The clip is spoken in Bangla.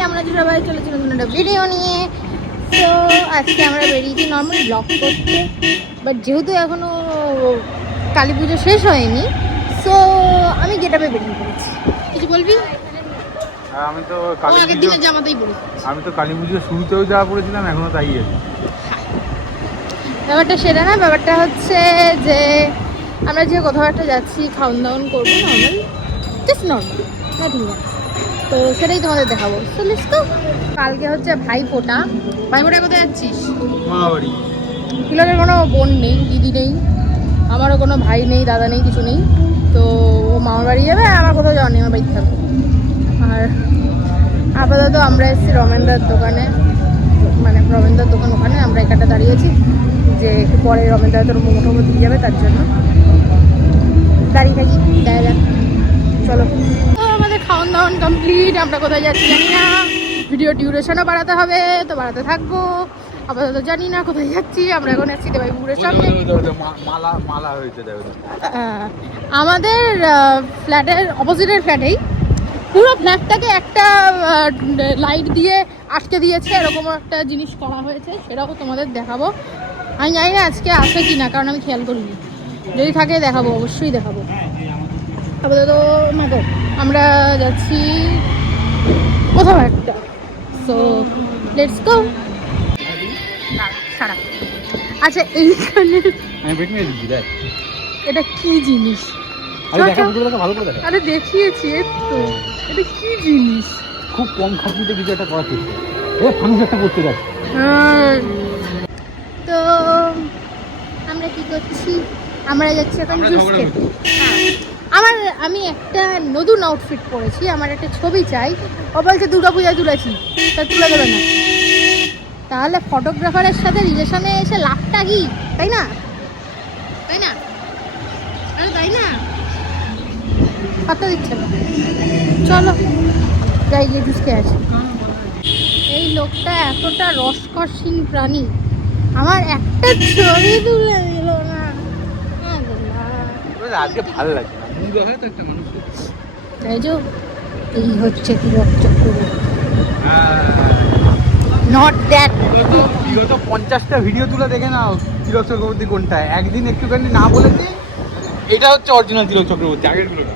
কেমন আছো সবাই চলেছি নতুন একটা ভিডিও নিয়ে তো আজকে আমরা বেরিয়েছি নর্মালি ব্লগ করতে। বাট যেহেতু এখনও কালী পুজো শেষ হয়নি সো আমি গেটাপে বেরিয়ে পড়েছি। কিছু বলবি? আমি তো ও আগের পুজো জামাতেই পড়ি আমি তো কালী পুজোর শুরুতেও যা পড়েছিলাম এখনও তাই আছে। ব্যাপারটা সেটা না ব্যাপারটা হচ্ছে যে আমরা যে কোথাও একটা যাচ্ছি খাওয়ান দাওয়ান করব নর্মাল জাস্ট নর্মাল নাথিং তো সেটাই তোমাদের দেখাবো। সো লেটস গো কালকে হচ্ছে ভাই ফোটা ভাই ফোটা কোথায় যাচ্ছিস? মামাবাড়ি। কোনো বোন নেই দিদি নেই আমারও কোনো ভাই নেই দাদা নেই কিছু নেই। তো ও মামার বাড়ি যাবে আর আমার কোথাও যাওয়া নেই আমার বাড়িতে থাকব আর আপাতত আমরা এসেছি রমেন্দ্রার দোকানে। মানে রমেনদার দোকান ওখানে আমরা এখানটা দাঁড়িয়েছি যে একটু পরে রমেনদার তোর মোমো টোমো দিয়ে যাবে তার জন্য। দাঁড়িয়ে থাকি। দেখা যাক কমপ্লিট আমরা কোথায় যাচ্ছি জানি না। ভিডিও ডিউরেশনও বাড়াতে হবে তো বাড়াতে থাকব। আপাতত জানি না কোথায় যাচ্ছি আমরা এখন এসেছি দেবাইপুরের সামনে। মালা মালা হয়েছে আমাদের ফ্ল্যাটের অপোজিটের ফ্ল্যাটেই পুরো ফ্ল্যাটটাকে একটা লাইট দিয়ে আটকে দিয়েছে এরকম একটা জিনিস করা হয়েছে সেটাও তোমাদের দেখাবো। আমি জানি না আজকে আসে কি না কারণ আমি খেয়াল করিনি। যদি থাকে দেখাবো অবশ্যই দেখাবো। আপাতত আমরা যাচ্ছি কোথাও একটা। সো লেটস গো সারা আচ্ছা এইখানে এটা কি জিনিস? আরে ভালো করে আরে দেখিয়েছি তো। এটা কি জিনিস? খুব কম খাটনিতে কিছু একটা করার চেষ্টা। এ ফাংশন একটা করতে যাচ্ছে। তো আমরা কি করছি? আমরা যাচ্ছি এখন জুস খেতে হ্যাঁ। আমার, আমি একটা নতুন আউটফিট পরেছি, আমার একটা ছবি চাই। ও বলছে দুর্গা পূজায় তুলেছি, তা তুলে দেবে না। তাহলে ফটোগ্রাফারের সাথে রিলেশনে এসে লাভটা কি? তাই না? তাই না? আরে তাই না? পাত্তা দিচ্ছে না। চলো, যাই গিয়ে জুস আসি। এই লোকটা এতটা রসকসীন প্রাণী। আমার একটা ছবি তুলে দিল না। আজকে ভালো লাগছে তাই যে এই হচ্ছে কি রক্তচক্ষু। নট বিগত পঞ্চাশটা ভিডিও তুলে দেখে নাও তিলক চক্রবর্তী কোনটা একদিন একটুখানি না বলেছি এটা হচ্ছে অরিজিনাল তিলক চক্রবর্তী আগেরগুলো না